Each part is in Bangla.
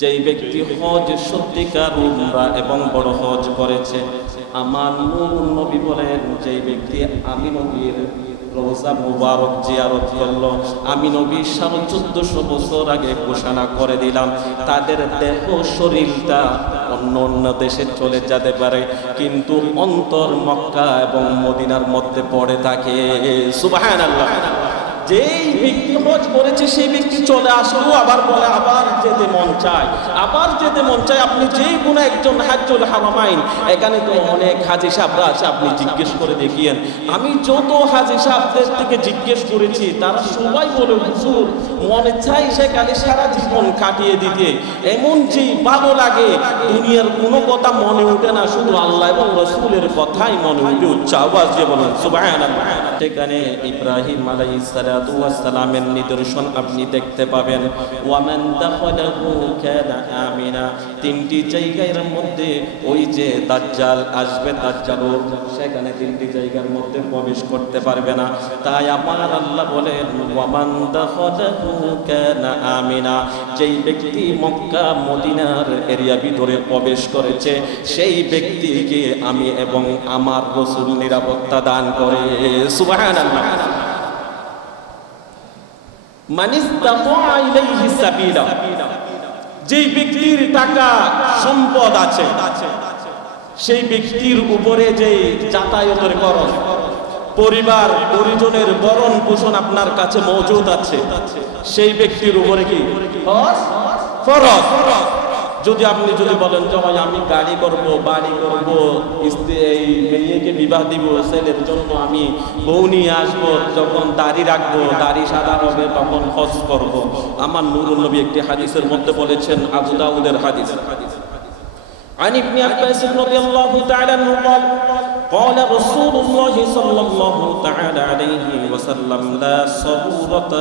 যেই ব্যক্তি হজ সত্যিকার উমরা এবং বড় হজ করেছে, আমার নবী বলেন, যেই ব্যক্তি আমি নবীর রোজা মুবারক জিয়ারত করল, আমি নবী সাড়ে চোদ্দশো বছর আগে ঘোষণা করে দিলাম, তাদের দেহ শরীরটা অন্য অন্য দেশে চলে যেতে পারে, কিন্তু অন্তর মক্কা এবং মদিনার মধ্যে পড়ে থাকে। আল্লাহ যেই ব্যক্তি হজ করেছে, সেই ব্যক্তি চলে আসলো, আবার বলে, আবার যেতে মন চায়। আবার যেতে মন চায়, আপনি যেই কোনো একজন হাজ্জুল হারামাইন, এখানে তো অনেক হাজি সাহেবরা আছে, আপনি জিজ্ঞেস করে দেখিয়েন। আমি যত হাজি সাহেবদের থেকে জিজ্ঞেস করেছি, তারা সবাই বলে, হুজুর, মনে চাই সেখানে সারা জীবন কাটিয়ে দিতে। এমন যে ভালো লাগে, দুনিয়ার কোনো কথা মনে ওঠে না, শুধু আল্লাহ এবং রসুলের কথাই মনে উঠে উচ্চ আওয়াজ দিয়ে বলেন, সুবহানাল্লাহ। সেখানে ইব্রাহিম আলাইহিস সালাতু সালামের নিদর্শন আপনি দেখতে পাবেন। ওয়ামান আমিনা। তিনটি জায়গার মধ্যে ওই যে দাজ্জাল আসবে দাজ্জালও সেখানে তিনটি জায়গার মধ্যে প্রবেশ করতে পারবে না। তাই আমার আল্লাহ বলেন, ওয়ামান আমিনা। যেই ব্যক্তি মক্কা, মদিনার এরিয়া ভিতরে প্রবেশ করেছে, সেই ব্যক্তিকে আমি এবং আমার রসুল নিরাপত্তা দান করে। সাবিলা যেই ব্যক্তির টাকা সম্পদ আছে, সেই ব্যক্তির উপরে যে যাতায়াতের খরচ, পরিবার, পরিজনের বরণ পোষণ আপনার কাছে মজুদ আছে, সেই ব্যক্তির উপরে কি? ফরজ। যদি আপনি যদি বলেন জমাই আমি গাড়ি করব বাড়ি করব স্ত্রী এই মেয়েকে বিবাহ দিব ছেলের জন্য আমি বউ নিয়ে আসবো যখন দাড়ি রাখবো দাড়ি সাদা হবে তখন হজ করব আমার নুরুল নবী একটি হাদিসের মধ্যে বলেছেন আবু দাউদের হাদিস عن ابن عباس رضي الله تعالى عنه قال قال رسول الله صلى الله تعالى عليه وسلم لا صبورة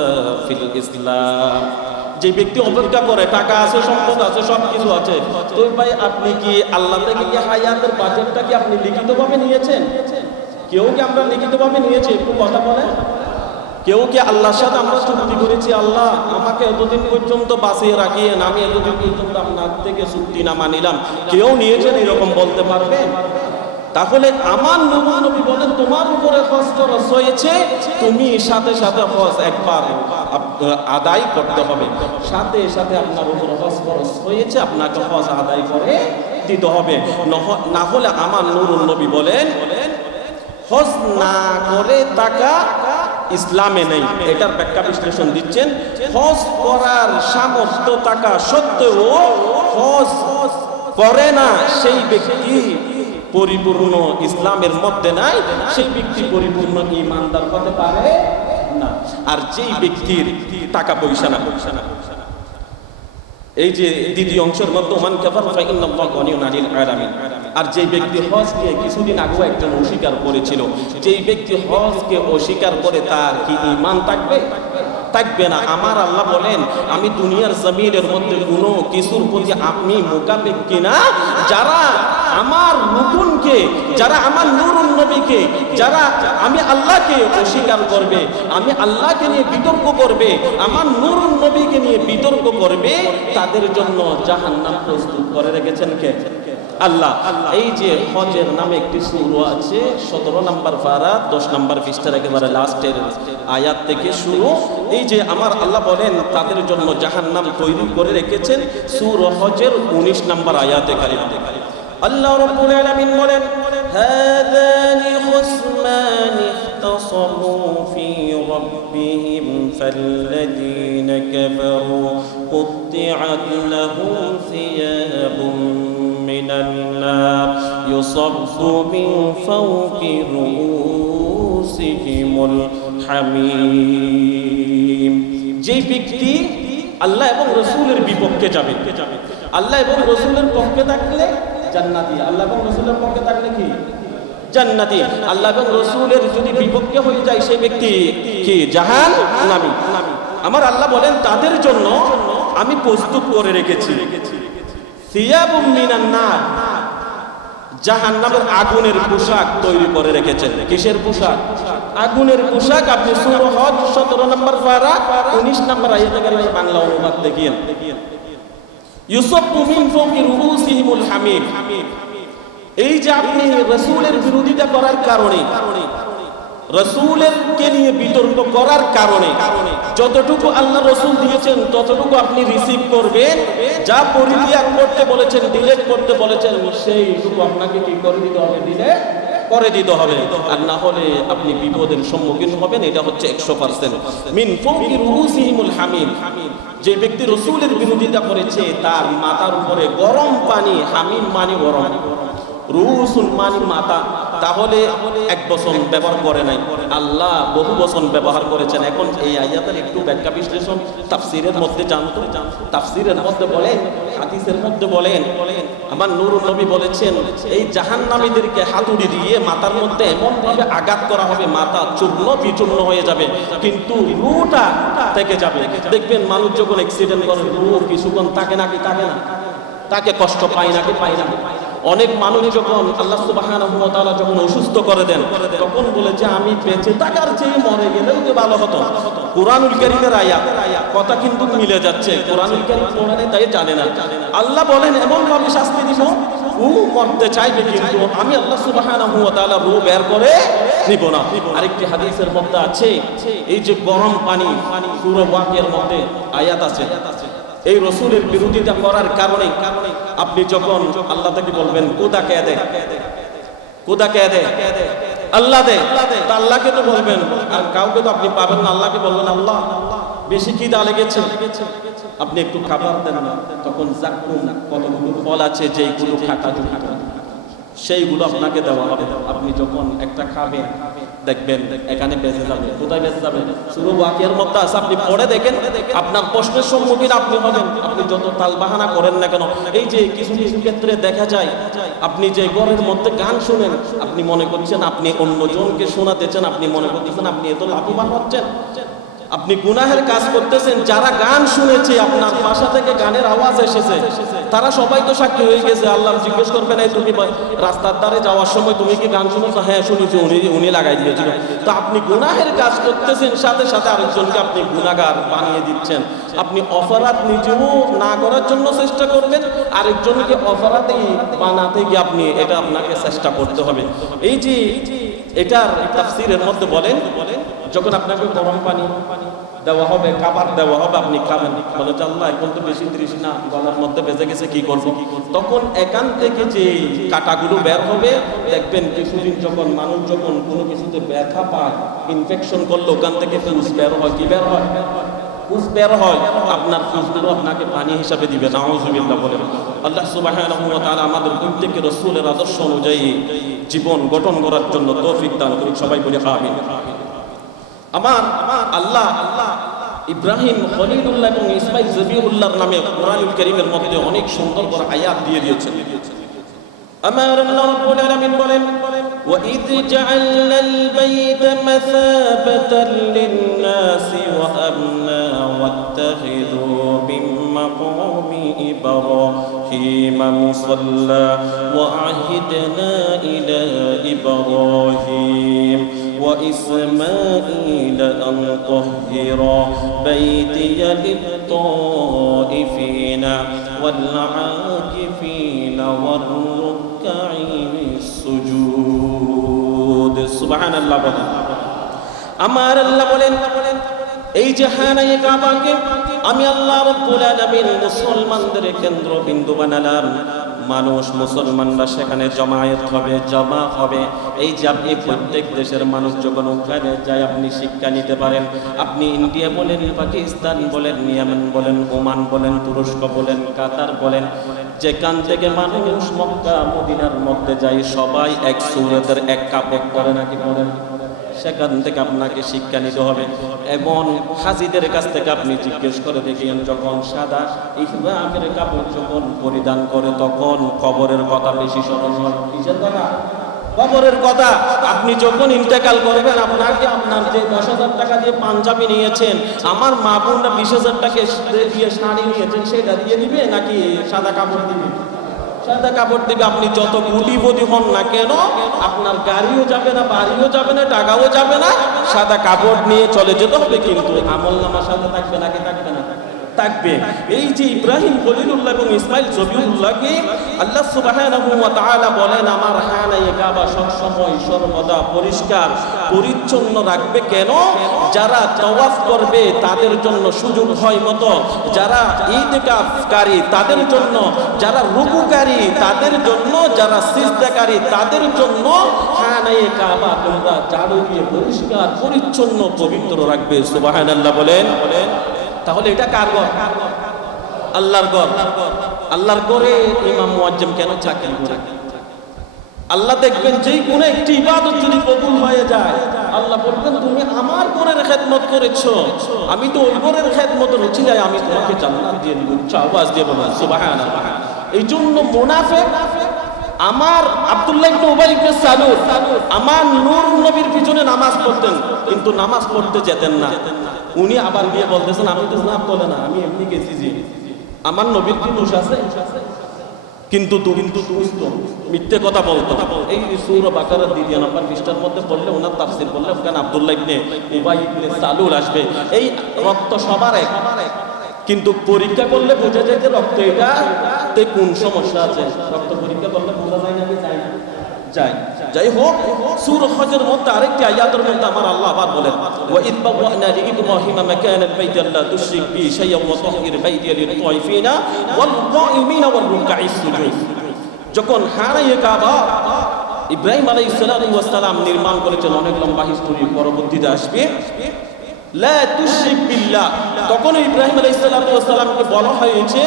في الإسلام যে ব্যক্তি অপেক্ষা করে, টাকা আছে, সম্পদ আছে সব কিছু আছে, তো ভাই আপনি কি আল্লাহ থেকে কি হায়াতের বাজেটটা কি আপনি লিখিতভাবে নিয়েছেন? কেউ কি আমরা লিখিতভাবে নিয়েছি? একটু কথা বলেন। কেউ কি আল্লাহর সাথে আমরা চুক্তি করেছি? আল্লাহ আমাকে এতদিন পর্যন্ত বাঁচিয়ে রাখিয়েন, আমি এতদিন পর্যন্ত আপনার থেকে চুক্তি না মানিলাম। কেউ নিয়েছেন এরকম বলতে পারবে? তাহলে আমার নবী বলেন, তোমার উপরে খরচ খরচ হয়েছে, তুমি সাথে সাথে হজ একবার। আপ- আদায় করতে হবে। সাথে সাথে আপনার উপরে হজ খরচ হয়েছে, আপনাকে হজ আদায় করে দিতে হবে। না হলে আমার নুরুল নবী বলেন, হজ না করে টাকা ইসলামে নেই। এটার ব্যাখ্যা বিশ্লেষণ দিচ্ছেন। হজ করার সামর্থ্য টাকা সত্ত্বেও হজ করে না সেই ব্যক্তি পরিপূর্ণ ইসলামের মধ্যে নাই, সেই ব্যক্তি পরিপূর্ণ ইমানদার হতে পারে না। আর যেই ব্যক্তির টাকা পয়সা না। পয়সা এই যে দ্বিতীয় অংশের মধ্যে ওমান কাফার ফা ইন্নাল্লাহ আনিল আলামিন। আর যে ব্যক্তি হজ কে কিছুদিন আগে একজন অস্বীকার করেছিল যেই ব্যক্তি হজকে অস্বীকার করে তার কি ঈমান থাকবে? থাকবে না। আমার আল্লাহ বলেন আমি দুনিয়ার জমিনের মধ্যে কোনো কিছুর প্রতি আপনি মোকাবেক কিনা। যারা আমার নতুনকে, যারা আমার নুরুন নবীকে, যারা আমি আল্লাহকে অস্বীকার করবে, আমি আল্লাহকে নিয়ে বিতর্ক করবে, আমার নুরুন নবীকে নিয়ে বিতর্ক করবে, তাদের জন্য জাহান্নাম প্রস্তুত করে রেখেছেন কে? আল্লাহ। এই যে হজের নামে একটি সুর আছে, সতেরো নাম্বার ফারা দশ নাম্বার পৃষ্ঠার একেবারে লাস্টের আয়াত থেকে শুরু। এই যে আমার আল্লাহ বলেন, তাদের জন্য জাহান্নাম তৈরি করে রেখেছেন সুর হজের উনিশ নাম্বার আয়াতে কারিমা। আল্লাহ রব্বুল আলামিন বলেন হাযানি খুসমান ইখতাসামু ফি রাব্বিহিম ফাল্লাযীনা কাফারু قطعت لهم ثياب من النار يصب من فوق رؤوسهم الحميم যেই ব্যক্তি আল্লাহ এবং রসুলের বিপক্ষে যাবে আল্লাহ এবং রসুলের পক্ষে থাকলে জান্নাতি। আল্লাহ এবং রসুলের পক্ষে থাকলে কি? জান্নাতি। আল্লাহ এবং রসুলের যদি বিপক্ষে হয়ে যায় সেই ব্যক্তি কি? জাহান নামি। আমার আল্লাহ বলেন, তাদের জন্য আমি প্রস্তুত করে রেখেছি। জাহান্নামের আগুনের পোশাক তৈরি করে রেখেছেন। কিসের পোশাক? আগুনের পোশাক। আপনি সূরা হজ 17 নম্বর পারা 19 নম্বর বাংলা অনুবাদ দেখিয়েন। ইউসাব্বু মিন ফাওকি রুউসিহিমুল হামিম এই যে আপনি রসুলের বিরোধিতা করার কারণে রসুলের কে নিয়ে বিতর্ক করার কারণে, যতটুকু আল্লাহ রসুল দিয়েছেন, ততটুকু আপনি রিসিভ করবেন। যা পরিত্যাগ করতে বলেছেন ডিলেট করতে বলেছেন সেইটুকু আপনাকে কি করে দিতে হবে? ডিলেট করে দিতে হবে। আর না হলে আপনি বিপদের সম্মুখীন হবেন, এটা হচ্ছে একশো পার্সেন্ট। মিন হামিম। যে ব্যক্তি রসুলের বিরোধিতা করেছে, তার মাতার উপরে গরম পানি, হামিম মানে গরম। রুসুল মানি মাতা তাহলে এক বছর ব্যবহার করে নাই। আল্লাহ বহু বছর ব্যবহার করেছেন। এখন এই আয়াতের একটু ব্যাখ্যা বিশ্লেষণ তাফসিরের মধ্যে জানতো। তাফসিরের মধ্যে বলেন, হাদিসের মধ্যে বলেন, আমার নুরুল নবী বলেছেন, এই জাহান্নামীদেরকে হাতুড়ি দিয়ে মাথার মধ্যে এমন ভাবে আঘাত করা হবে, মাথা চূর্ণ বিচূর্ণ হয়ে যাবে, কিন্তু রুটা থেকে যাবে। দেখবেন মানুষ যখন অ্যাক্সিডেন্ট করে রু কিছুক্ষণ তাকে নাকি, তাকে না, তাকে কষ্ট পায় নাকি পায় না। অনেক মানুষ যখন আল্লাহ সুবহানাহু ওয়া তাআলা যখন অসুস্থ করে দেন, তখন বলে যে আমি বেঁচে থাকার চেয়ে মরে গেলেও যে ভালো হতো। কোরআনুল কারীমের আয়াত, কথা কিন্তু মিলে যাচ্ছে। কোরআনুল কারীম তাই জানে না। আল্লাহ বলেন এমন ভাবে শাস্তি দিব, ও মরতে চাইবে কিন্তু আমি আল্লাহ তাআলা রূহ বের করে নিব না। আরেকটি হাদিসের মধ্যে আছে, এই যে গরম পানি, সূরা ওয়াকিয়ার মধ্যে আয়াত আছে। এই রসুলের বিরোধিতা করার কারণে আপনি যখন আল্লাহ তাকে বলবেন, কোদা কে দে? কোদা কে দে? আল্লাহ দে? আল্লাহকে তো বলবেন। আর কাউকে তো আপনি পাবেন না, আল্লাহকে বলবেন আল্লাহ। বেশি কি খিদা লেগেছে? আপনি একটু খাবার দেন না। তখন জাকুন কতগুলো ফল আছে, যেইগুলো খাটা সেইগুলো আপনাকে দেওয়া হবে। আপনি যখন একটা খাবেন দেখবেন এখানে বেঁচে যাবে। কোথায় বেঁচে যাবে? শুরু ওয়াকিয়ার মধ্যে আছে। আপনি পড়ে দেখেন, আপনার প্রশ্নের সম্মুখীন আপনি হবেন। আপনি যত তালবাহানা করেন না কেন, এই যে কিছু কিছু ক্ষেত্রে দেখা যায়, আপনি যে ঘরের মধ্যে গান শুনেন, আপনি মনে করছেন আপনি অন্যজনকে শোনাতেছেন আপনি মনে করতেছেন আপনি এত লাভবান হচ্ছেন। আপনি গুনাহের কাজ করতেছেন, যারা গান শুনেছে, আপনার বাসা থেকে গানের আওয়াজ এসেছে, তারা সবাই তো সাক্ষী হয়ে গেছে। আল্লাহ জিজ্ঞেস করবে এই তুমি রাস্তার ধারে যাওয়ার সময় তুমি কি গান শুনেছো হ্যাঁ শুনেছি, উনি উনি লাগাই দিয়েছিল। তো আপনি গুনাহের কাজ করতেছেন, সাথে সাথে আরেকজনকে আপনি গুনাগার বানিয়ে দিচ্ছেন। আপনি অপরাধ নিজেও না করার জন্য চেষ্টা করবেন, আরেকজনকে অপরাধী বানাতে গিয়ে আপনি এটা আপনাকে চেষ্টা করতে হবে। এই যে এটার তাফসিরের মধ্যে বলেন যখন আপনাকে গরম পানি দেওয়া হবে, খাবার দেওয়া হবে, আপনি খাবেন। বলে আল্লাহ, এখন তো বেশি তৃষ্ণা, গলার মধ্যে বেজে গেছে, কি করব? তখন এখান থেকে যে কাটাগুলো বের হবে, দেখবেন কিছুদিন যখন, মানুষ যখন কোনো কিছুতে ব্যথা পায় ইনফেকশন করলে ওখান থেকে ফুস বের হয়, কি বের হয়? ফুস বের হয়। আপনার ফুসগুলো আপনাকে পানি হিসাবে দিবে, নাউজুবিল্লাহ বলে। আল্লাহ তাআলা আমাদের প্রত্যেককে রাসূলের আদর্শ অনুযায়ী জীবন গঠন করার জন্য তৌফিক দান করুন সবাই বলে আমিন। আমার আল্লাহ আল্লাহ ইব্রাহিম খলিলুল্লাহ এবং ইসমাইল জবিউল্লাহর নামে কোরআনুল কারীমের মধ্যে অনেক সুন্দর করে আয়াত দিয়ে দিয়েছেন আমার আল্লাহ রাব্বুল আলামিন বলেন وإذ جعلنا البيت مثابة للناس وأمنا واتخذوا من مقام إبراهيم مصلى وعهدنا إلى إبراهيم وإسماعيل أن طهر بيتي للطائفين والعاكفين والركع السجود سبحان الله বলেন আমার আল্লাহ বলেন এই যে হানায়ে কাবাকে আমি আল্লাহ রব্বুল আলামিন মুসলমানদের কেন্দ্রবিন্দু বানালাম মানুষ মুসলমানরা সেখানে জমায়েত হবে, জমা হবে। এই যে আপনি প্রত্যেক দেশের মানুষ যখন ওখানে যায়, আপনি শিক্ষা নিতে পারেন। আপনি ইন্ডিয়া বলেন, পাকিস্তান বলেন মিয়ানমার বলেন, ওমান বলেন, তুরস্ক বলেন, কাতার বলেন, যেখান থেকে মানুষ মক্কা, মদিনার মধ্যে যায়, সবাই এক সুরতের এক কাপড় করে, নাকি পড়েন সেখান থেকে আপনাকে শিক্ষা নিতে হবে। এবং হাজিদের কাছ থেকে আপনি জিজ্ঞেস করে দেখেন যখন সাদা ইসলামের কাপড় যখন পরিধান করে, তখন কবরের কথা বেশি স্মরণ হয়। কিসের কথা কবরের কথা। আপনি যখন ইন্তেকাল করবেন, আপনাকে আপনার যে দশ হাজার টাকা দিয়ে পাঞ্জাবি নিয়েছেন, আমার মা বোনরা বিশ হাজার টাকা দিয়ে শাড়ি নিয়েছেন, সেটা দিয়ে দিবে নাকি সাদা কাপড় দিবে? সাদা কাপড় দিবে, আপনি যত গুলিবদি হন না কেন, আপনার গাড়িও যাবে না, বাড়িও যাবে না, টাকাও যাবে না, সাদা কাপড় নিয়ে চলে যেতে হবে কিন্তু। আমল নামার সাথে থাকবে নাকি থাকবে না? থাকবে। এই যে ইব্রাহিম খলিলুল্লাহ এবং ইসমাইল জবিউল্লাহকে আল্লাহ সুবহানাহু বলেন, আমার হানায়ে কাবা সব সময় সর্বদা পরিষ্কার, পরিচ্ছন্ন রাখবে কেন? যারা তাওয়াফ করবে তাদের জন্য সুযোগ হয় মতো। যারা ইতিকাফকারী তাদের জন্য, যারা রুকুকারী তাদের জন্য, যারা সিজদাকারী তাদের জন্য হানায়ে কাবা তোমরা ঝাড়ু দিয়ে পরিষ্কার, পরিচ্ছন্ন, পবিত্র রাখবে। সুবহানাল্লাহ বলেন বলেন। তাহলে এটা কার ঘর? আল্লাহর ঘর। আল্লাহর ঘরে ইমাম, মুয়াজ্জম কেন চাকরি করে? আল্লাহ দেখবেন যেই কোন একটি ইবাদত যদি কবুল হয়ে যায়, আল্লাহ বলবেন, তুমি আমার ঘরের খেদমত করেছ। আমি তো ওই ঘরের খেদমত রুচি যায় আমি তোমাকে জান্নাত দিয়ে দিব আওয়াজ দিয়ে বলবেন সুবহানাল্লাহ। এই জন্য মুনাফিক, আমার আব্দুল্লাহ ইবনে উবাই ইবনে সালুল আমার নূর নবীর পিছনে নামাজ পড়তেন, কিন্তু নামাজ পড়তে যেতেন না। উনি আবার গিয়ে বলতেছেন আমি তো না বলে না, আমি এমনি গেছি যে। আমার নবীর কি দোষ আছে? কিন্তু কিন্তু মিথ্যে কথা বলতো। এই সূর বাকারার দ্বিতীয় নাম্বার পৃষ্ঠার মধ্যে পড়লে ওনার তাফসীর বললে ওখানে আব্দুল্লাহ ইবনে উবাই ইবনে সালুল আসবে। এই রক্ত সবার এক। কিন্তু পরীক্ষা করলে বোঝা যায় যে রক্ত এটা কোন সমস্যা আছে? রক্ত পরীক্ষা করলে বোঝা যায় না যায় না? যায় যাই হোক সূর হজের মধ্যে আরেকটি আয়াতের মধ্যে আমার আল্লাহ আবার বলেন, ওয়া ইদ বাওয়ানা লিইব্রাহিমা মাকান আল-বাইত আল্লা তুশরিক বি শাইয়্যান ওয়া তাহহির বাইতি লিত-তাইফিনা ওয়াল কাইমিনা ওয়ার রুকআইস সুজুদ। যখন হারায়ে কাবা, ইব্রাহিম আলাইহিস সালাম নির্মাণ করেছেন অনেক লম্বা হিস্টোরি, পরবর্তীতে আসবে। লা তুশরিক বিল্লাহ। তখন ইব্রাহিম আলাইহিস সালামকে বলা হয়েছে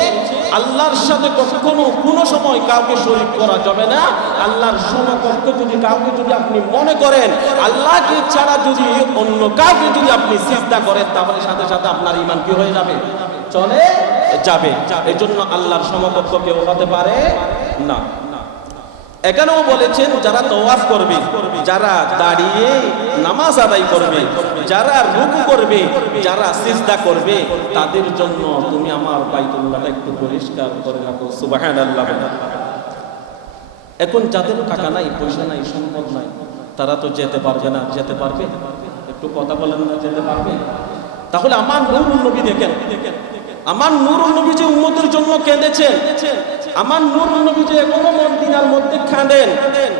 আল্লাহর সাথে কখনো কোনো সময় কাউকে শরীক করা যাবে না। আল্লাহর সমকক্ষ যদি কাউকে যদি আপনি মনে করেন, আল্লাহকে ছাড়া যদি অন্য কাউকে যদি আপনি চিন্তা করেন, তাহলে সাথে সাথে আপনার ইমান কি হয়ে যাবে? চলে যাবে। এই জন্য আল্লাহর সমকক্ষ কেউ হতে পারে না। এখানেও বলেছেন, যারা তওয়াফ করবে, যারা দাঁড়িয়ে নামাজ আদায় করবে, যারা রুকু করবে, যারা সিজদা করবে, তাদের জন্য তুমি আমার বাইতুল্লাহটা একটু পরিষ্কার করে রাখো, সুবহানাল্লাহ। এখন যাদের টাকা নাই, পয়সা নাই, সম্পদ নাই, তারা তো যেতে পারবে না। যেতে পারবে? একটু কথা বলেন না, যেতে পারবে? তাহলে আমার নবী দেখেন। আমার নুরুল নবী যে উম্মতের জন্য কেঁদেছেন, আমার নুরুল নবী যে এখনও মদিনার মধ্যে কাঁদেন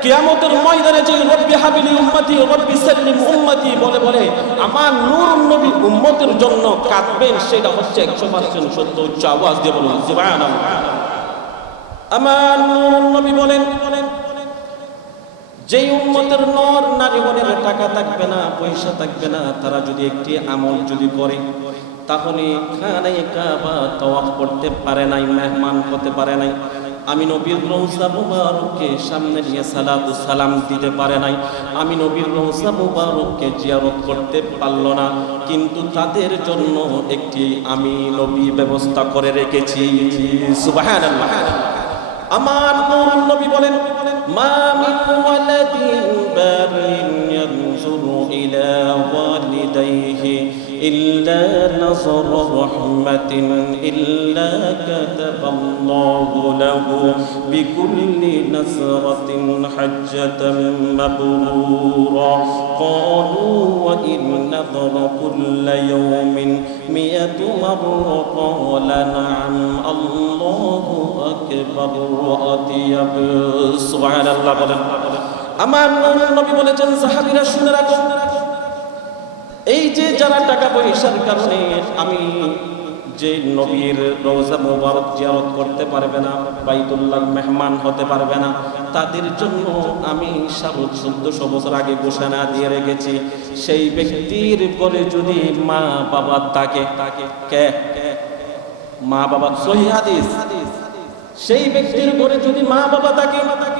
কিয়ামতের ময়দানে যে রব্বি হাবিলি উম্মতি, রব্বি সাল্লিম উম্মতি বলে বলে আমার নুরুল নবী উম্মতের জন্য কাঁদবেন, সেটা হচ্ছে 100% সত্য, উচ্চ আওয়াজ দিয়ে বলুন আমার নুরুল নবী বলেন, যেই উম্মতের নর নারীগণের টাকা থাকবে না, পয়সা থাকবে না, তারা যদি একটি আমল যদি করে তাহলে খানে কাবা তওয়াফ করতে পারে নাই, মেহমান হতে পারে নাই। আমি নবীর রৌসা মুবারককে সামনে নিয়ে সালাতু সালাম দিতে পারে নাই। আমি নবীর রৌসা মুবারককে জিয়ারত করতে পারল না। কিন্তু তাদের জন্য একটি আমি নবী ব্যবস্থা করে রেখেছি। আমার নবী বলেন, মা ওয়ালিদাইহি ইল্লা নাযর রাহমাতিন ইল্লা কাতাবাল্লাহু লাহু বিকুল্লি নাসরাতিন হাজ্জাতান মাবরুরা قالوا وإن نظر كل يوم مئة مرة قال نعم الله أكبر وأطيب سبحان الله বলেন আমার নবী বলেছেন সাহাবীরা শুনে রাখো এই যে যারা টাকা পয়সার কারণে আমি যে নবীর রোজা মোবারক জিয়ারত করতে পারবে না, বাইতুল্লাহ মেহমান হতে পারবে না, তাদের জন্য আমি চোদ্দশো বছর আগে ঘোষণা দিয়ে রেখেছি, সেই ব্যক্তির পরে যদি মা বাবা তাকে তাকে কে? মা বাবা সহি হাদিস। সেই ব্যক্তির পরে যদি মা বাবা তাকে তাকে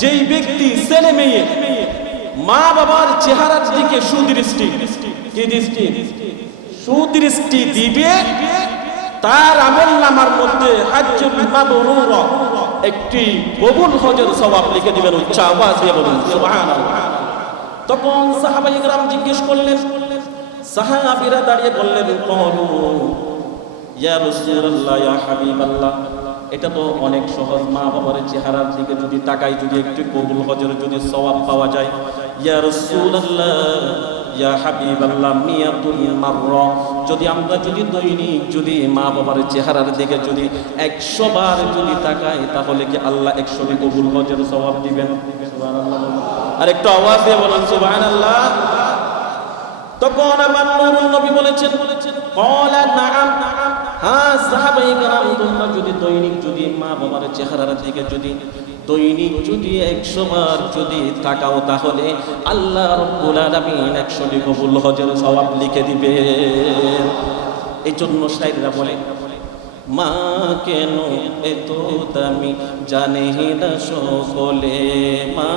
যেই ব্যক্তি ছেলে মেয়ে, মা বাবার চেহারার দিকে সুদৃষ্টি, কি দৃষ্টি? সুদৃষ্টি দিবে, তার আমল নামার মধ্যে একটি কবুল হজের সওয়াব লিখে দিবেন, উচ্চ আওয়াজ দিয়ে বলুন তখন সাহাবাই গ্রাম জিজ্ঞেস করলেন, সাহাবীরা দাঁড়িয়ে বললেন, কলু, ইয়া রাসূলুল্লাহ, ইয়া হাবিবাল্লাহ এটা তো অনেক সহজ। মা বাবার চেহারার দিকে যদি তাকাই, যদি একটু কবুল হজের যদি সওয়াব পাওয়া যায়। ইয়া রাসূলুল্লাহ, ইয়া হাবিবাল্লাহ মিয়াতুল মাররা। যদি আমরা যদি দৈনিক যদি মা বাবার চেহারার দিকে যদি একশো বার যদি তাকাই, তাহলে কি আল্লাহ একশো কবুল হজের সওয়াব দিবেন? আর একটু আওয়াজ দিয়ে বলেন, সুবহানাল্লাহ। তখন আমার নবী বলেছেন ক্বালা নাআম হ্যাঁ সাহাবাই কারাম তোমরা যদি দৈনিক যদি মা বাবার চেহারার দিকে যদি দৈনিক যদি একশো বার যদি তাকাও, তাহলে আল্লাহ রব্বুল আলামিন একশো কবুল হজের সওয়াব লিখে দিবে এই জন্য শাইররা বলে মা কেন এত দামি, জানে না সকলে। মা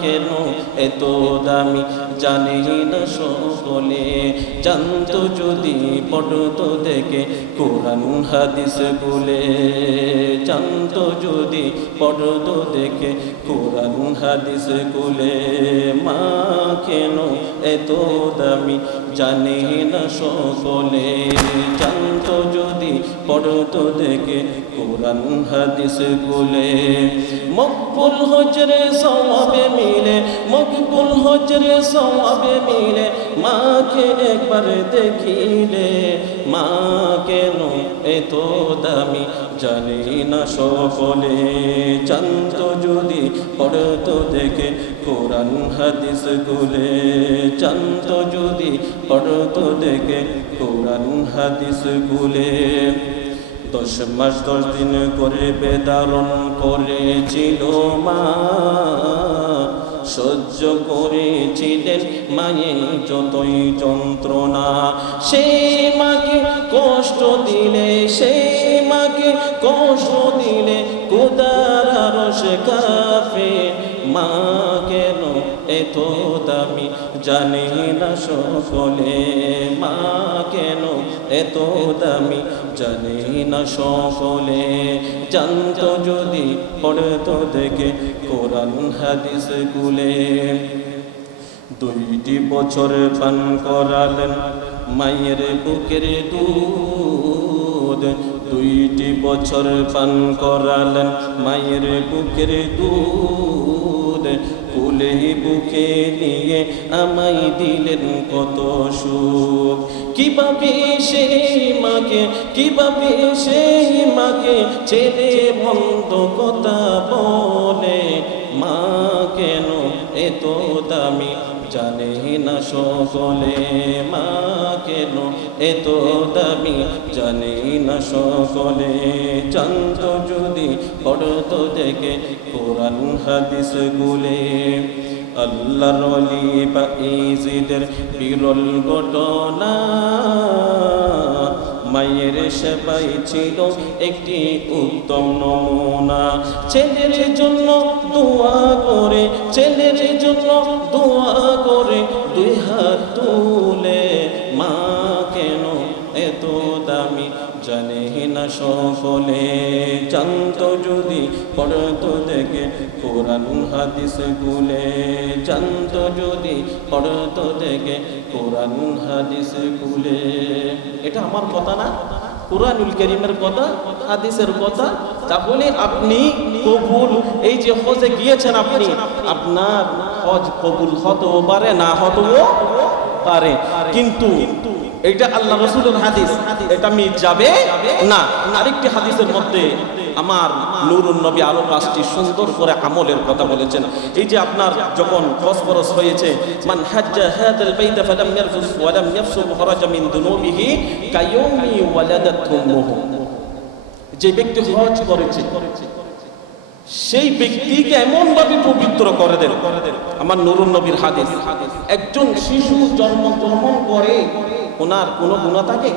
কেন এত দামি, জানে না সকলে। জানতো যদি পড়তো দেখে, কোরআন হাদিস গুলে জানতো যদি পড়তো দেখে, কোরআন হাদিস গুলে মা কেন এত দামি, জানে না সকলে। জানতো যদি পড়তো দেখে। কোরআন হাদিস গুলে। মকবুল হজরে সওয়াবে মিলে, মকবুল হজরে সওয়াবে মিলে, মাকে একবার দেখিলে। মা কেন এত দামি, জানি না সকলে। জানত যদি পড়তো দেখে কোরআন হাদিস গুলে। জানত যদি পড়তো দেখে কোরআন হাদিস গুলে। দশ মাস দশ দিন করে বেদারণ করেছিল মা। সহ্য করেছিলেন মায়ের যতই যন্ত্রণা। সেই মাকে কষ্ট দিলে সেই মাকে কষ্ট দিলে কোদার রস কাফে মা কেন এত দামি, জানি না সকলে মা কেন? এত দামি, জানি না সকলে। জানত যদি, পড়তো দেখে, কোরআন হাদিস গুলে দুইটি বছর পান করালেন, মায়ের বুকের দুধ। দুইটি বছর পান করালেন, মায়ের বুকের দুধ। কুলে বুকে নিয়ে আমায় দিলেন কত সুখ। কীভাবে সেই মাকে, কীভাবে সেই মাকে ছেলে বন্ধ কথা বলে, মা কেন এত দামি জানে না সকলে মা কেন? এত দামি। জানে না সকলে। জানত যদি পড়তো দেখে কোরআন হাদিস গুলে আল্লাহর অলি বা ইজিদের বিরল ঘটনা। মায়ের সেবাই ছিল একটি উত্তম নমুনা। ছেলের জন্য দোয়া করে, ছেলের জন্য দোয়া করে, দুই হাত না সকলে। জানত যদি, পড়তো দেখে কোরআন হাদিস গুলে জানত যদি, পড়তো দেখে কোরআন হাদিস গুলে এটা আমার কথা না? কোরআনুল করিমের কথা, হাদিসের কথা? তাহলে আপনি কবুল? এই যে হজে গিয়েছেন আপনি, আপনার হজ কবুল হতেও পারে, না হতেও পারে। কিন্তু এটা আল্লাহ রসুলের হাদিস। এটা মিট যাবে? না। আরেকটি হাদিসের মধ্যে আমার নুরুন নবী আরও পাঁচটি সুন্দর করে আমলের কথা বলেছেন। এই যে আপনার যখন ফসফরস হয়েছে, মান হাজ্জা হাদাল বাইতা ফালাম ইয়ারফুস ওয়া লাম ইয়াফসুক খরাজা মিন দুনুবিহি কায়াউমি ওয়ালাদাতহু যে ব্যক্তি হজ করেছে, সেই ব্যক্তিকে এমন ভাবে পবিত্র করে দেন আমার নুরুন নবীর হাদিস, একজন শিশু জন্মগ্রহণ করে ওনার কোনো গুণা থাকে?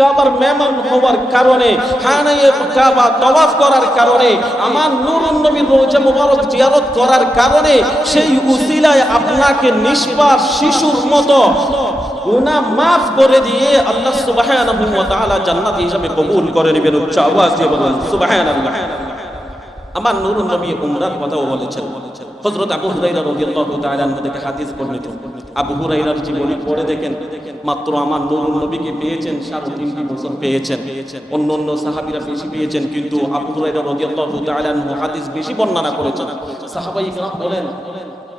কাবার মেহমান হওয়ার কারণে কাবা তওয়াফ করার কারণে, আমার নূরুন নবীর রোজা মুবারক জিয়ারত করার কারণে সেই উসিলায় আপনাকে নিষ্পাপ শিশুর মতো গুনাহ মাফ করে দিয়ে আল্লাহ সুবহানাহু ওয়া তাআলা জান্নাত হিসাবে কবুল করে নেবেন উচ্চ আওয়াজ দিয়ে বলুন, সুবহানাল্লাহ। আমার নুরুন নবী উমরার কথাও বলেছেন। হজরত আবু হুরাইরা রাদিয়াল্লাহু তাআলা থেকে হাদিস বর্ণিত। আবু হুরাইরার জীবনী পড়ে দেখেন, মাত্র আমার নবুল নবীকে পেয়েছেন, সাড়ে তিনটি বছর পেয়েছেন। অন্য অন্য সাহাবীরা বেশি পেয়েছেন, কিন্তু আবু হুরাইরা রাদিয়াল্লাহু তাআলা হাদিস বেশি বর্ণনা করেছেন। সাহাবাই বলেন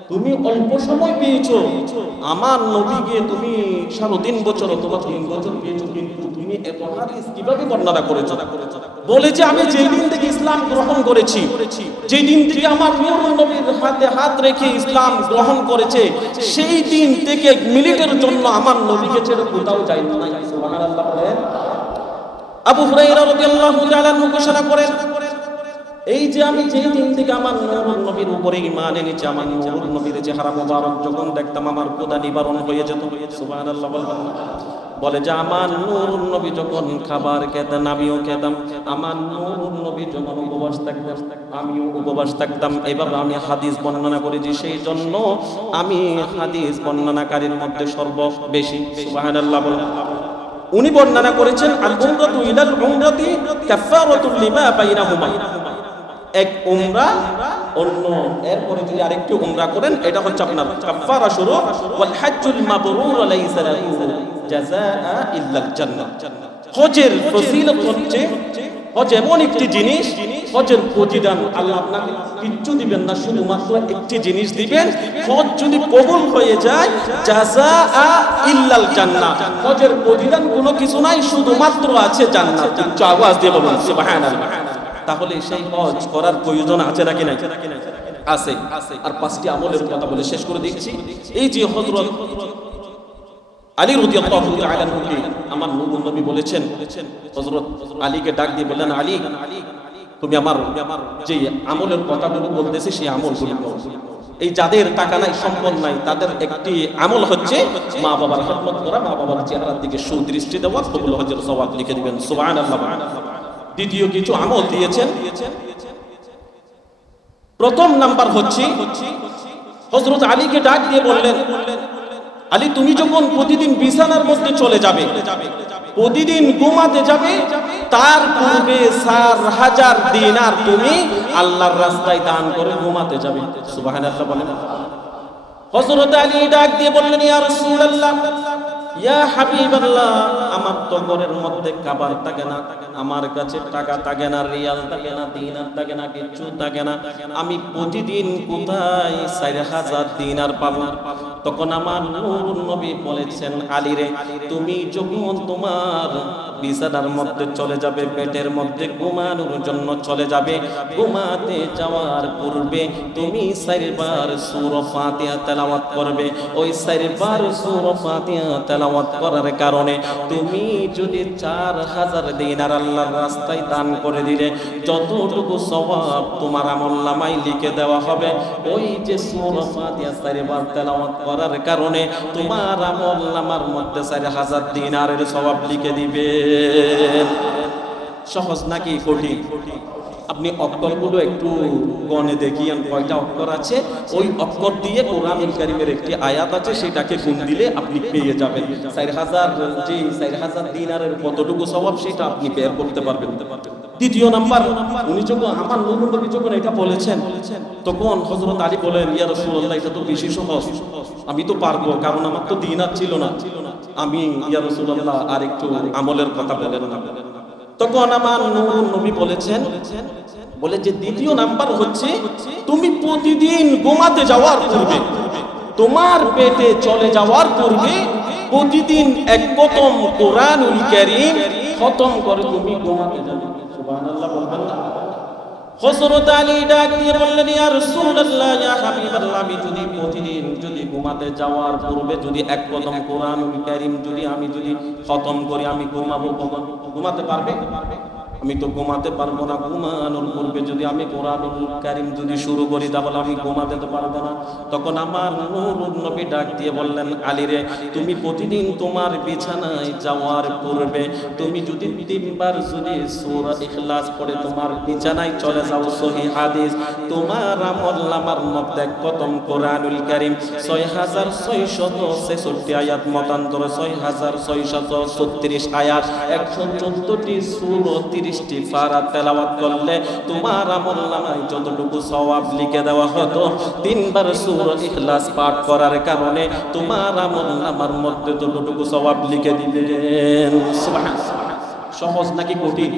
তুমি অল্প সময় পেয়েছ। আমার নবীকে তুমি সাড়ে তিন বছর অথবা তিন বছর পেয়েছ, কিন্তু তুমি এত হাদিস কীভাবে বর্ণনা করেছ? বলে যে আমি যেই দিন থেকে ইসলাম গ্রহণ করেছি যেই দিন থেকে আমার নূর নবীর হাতে হাত রেখে ইসলাম গ্রহণ করেছে, সেই দিন থেকে মিনিটের জন্য আমার নবীকে ছেড়ে কোথাও যাই না আবু হুরাইরা রাদিয়াল্লাহু তাআলা ঘোষণা করেন এই যে আমি যেই দিন থেকে আমার নূর নবীর উপরে ঈমান এনেছি, আমার নূর নবীর চেহারা মোবারক যখন দেখতাম, আমার কোদা নিবারণ হয়ে যেত। সুবহানাল্লাহ বলবেন? বলে যে আমার নূর নবী যখন খাবার খেতেন, আমিও খেতাম। আমার নূর নবী যখন উপবাস থাকতেন, আমিও উপবাস থাকতাম। এইভাবে আমি হাদিস বর্ণনা করেছি, সেই জন্য আমি হাদিস বর্ণনাকারীর মধ্যে সর্ব বেশি সুবহানাল্লাহ বলেন উনি বর্ণনা করেছেন, আল উমরাতু ইলাল উমরাতি কাফারাতুল লিমা বাইনাহুমা। এক উমরা, অন্য, এরপরে যদি আরেকটি উমরা করেন, এটা হচ্ছে আপনার কাফারা শুরু, ওয়াল হাজ্জুল মাবরুর লাইসা লাহু জাযাআ ইল্লাল জান্নাহ। হজের ফজিলত হচ্ছে, হজ এমন একটি জিনিস, হজের প্রতিদান আল্লাহ আপনাকে কিচ্ছু দিবেন না, শুধুমাত্র একটি জিনিস দিবেন, হজ যদি কবুল হয়ে যায় জাযা ইল্লাল জান্নাহ। হজের প্রতিদান কোনো কিছু নাই, শুধুমাত্র আছে জান্নাত। আওয়াজ দিয়ে বলুন, সুবহানাল্লাহ। তাহলে সেই হজ করার প্রয়োজন আছে নাকি নাই? আছে। আর পাঁচটি আমলের কথা বলে শেষ করে দিচ্ছি। এই যে হযরত আলী রাদিয়াল্লাহু আমার নূর নবী বলেছেন, হযরত আলীকে ডাক দিয়ে বললেন, আলী, তুমি আমার যে আমলের কথাগুলো বলতেছি, সেই করো এই যাদের টাকা নাই, সম্পদ নাই, তাদের একটি আমল হচ্ছে মা বাবার খেদমত করা মা বাবার চেহারার দিকে সুদৃষ্টি দেওয়া, কবুল হজের সওয়াব লিখে দিবেন। সুবহানাল্লাহ। দ্বিতীয় কিছু আমল দিয়েছেন। প্রথম নাম্বার হচ্ছে, হযরত আলীকে ডাক দিয়ে বললেন, আলী, তুমি যখন প্রতিদিন বিছানার মধ্যে চলে যাবে, প্রতিদিন ঘুমাতে যাবে, তার পূর্বে চার হাজার দিন আর তুমি আল্লাহর রাস্তায় দান করে ঘুমাতে যাবে। সুবহানাল্লাহ বলেন। হযরত আলী ডাক দিয়ে বললেন, ইয়া রাসূলুল্লাহ, ইয়া হাবিবাল্লাহ আমার তো ঘরের মধ্যে কাবার থাকে না, আমার কাছে টাকা থাকে না, রিয়াল থাকে না, দিনার থাকে না, কিচ্ছু থাকে না। আমি প্রতিদিন কোথায় চার হাজার দিনার পাবো? তখন আমার নবী বলেছেন, আলী রে, তুমি যখন তোমার বিছানার মধ্যে চলে যাবে পেটের মধ্যে ঘুমানোর জন্য চলে যাবে। ঘুমাতে যাওয়ার পূর্বে তুমি চারবার সুর ফাতিহা তেলাওয়াত করবে। ওই চারবার সুর ফাতিহা তেলাওয়াত করার কারণে তুমি যদি চার হাজার দিনার আল্লাহর রাস্তায় দান করে দিলে, যতটুকু সওয়াব তোমার আমল নামায় লিখে দেওয়া হবে। ওই যে সূর ফাতিহা চারবার তেলাওয়াত করার কারণে তোমার আমল নামার মধ্যে চার হাজার দিনারের সওয়াব লিখে দিবে। সহজ নাকি কঠিন? আপনি অক্ষরগুলো একটু গণে দেখিয়েন কয়টা অক্ষর আছে? ওই অক্ষর দিয়ে কোরআনুল কারিমের একটি আয়াত আছে, সেটাকে গুণ দিলে আপনি পেয়ে যাবেন। চার হাজার যে চার হাজার দিনারের কতটুকু স্বভাব, সেটা আপনি বের করতে পারবেন। দ্বিতীয় নাম্বার, উনি যখন, আমার নবী যখন এটা বলেছেন, তখন হযরত আলী বলেন, ইয়া রাসূলুল্লাহ, এটা তো বেশি সহজ। আমি তো পারব, কারণ আমার তো দিনার ছিল না। আমি ইয়া রাসূলুল্লাহ আর একটু আমলের কথা বলেন না তখন আমার নূর নবী বলেছেন, বলে যে দ্বিতীয় নাম্বার হচ্ছে, তুমি প্রতিদিন ঘুমাতে যাওয়ার পূর্বে, তোমার পেটে চলে যাওয়ার পূর্বে প্রতিদিন এক প্রথম কোরআনুল কারীম খতম করে তুমি ঘুমাতে যাবে। সুবহানাল্লাহ হযরত আলী ডাক দিয়ে বললেন, ইয়া রাসূলুল্লাহ, ইয়া হাবিবাল্লাহ, আমি যদি প্রতিদিন যদি ঘুমাতে যাওয়ার পূর্বে যদি এক কদম কোরআন কারীম যদি আমি যদি খতম করি, আমি ঘুমাবো ঘুমাতে পারবে? আমি তো ঘুমাতে পারব না, ঘুমানোর পূর্বে যদি আমি কোরআনুল কারিম যদি শুরু করি, তাহলে আমি ঘুমাতে তো পারব না। তখন আমার নূর নবী ডাক দিয়ে বললেন, আলী রে, তুমি প্রতিদিন তোমার বিছানায় যাওয়ার পূর্বে তুমি যদি তিনবার যদি সূরা ইখলাস পড়ে তোমার বিছানায় চলে যাও, সহি হাদিস, তোমার আমল নামার মধ্যে কতম কোরআনুল কারিম, ছয় হাজার ছয়শত ছেষট্টি আয়াত মতান্তরে, ছয় হাজার ছয়শত ছত্রিশ আয়াত, একশো চোদ্দটি সুর তোমার আমল নামায় যতটুকু লিখে দেওয়া হতো, তিনবার সুর ইখলাস পাঠ করার কারণে তোমার আমল লিখে দিলেন। সহজ নাকি কঠিন?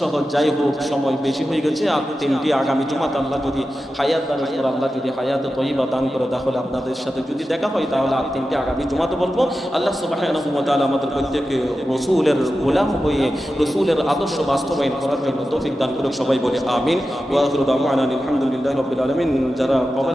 সহজ যাই হোক, সময় বেশি হয়ে গেছে, আর তিনটি আগামী জুমাত আল্লাহ যদি হায়াত দান করে আল্লাহ যদি হায়াত তৈবা দান করে, তাহলে আপনাদের সাথে যদি দেখা হয়, তাহলে আর তিনটি আগামী জুমাতে বলব। আল্লাহ তাআলা আমাদের প্রত্যেককে রসুলের গোলাম হয়ে, রসুলের আদর্শ বাস্তবায়ন করার জন্য তৌফিক দান করুক, সবাই বলে আমিন। আলহামদুলিল্লাহি আলামিন। যারা